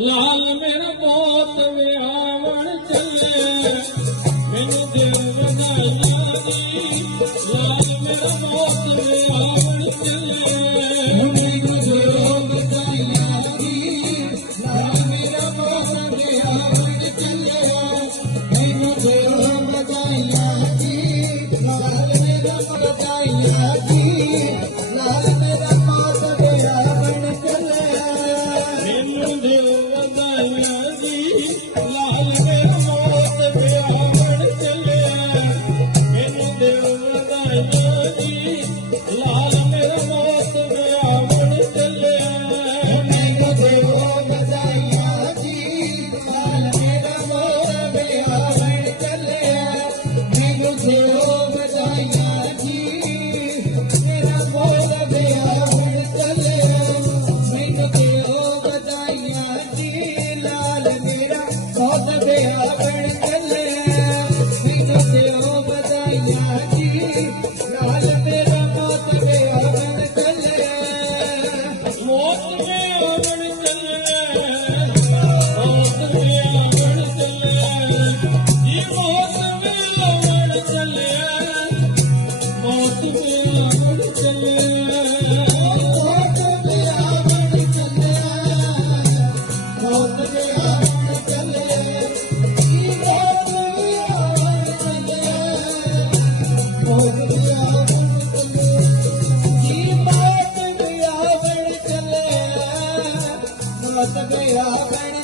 लाल मेरा में वेवण चले मैने लाल मेरा में विया मात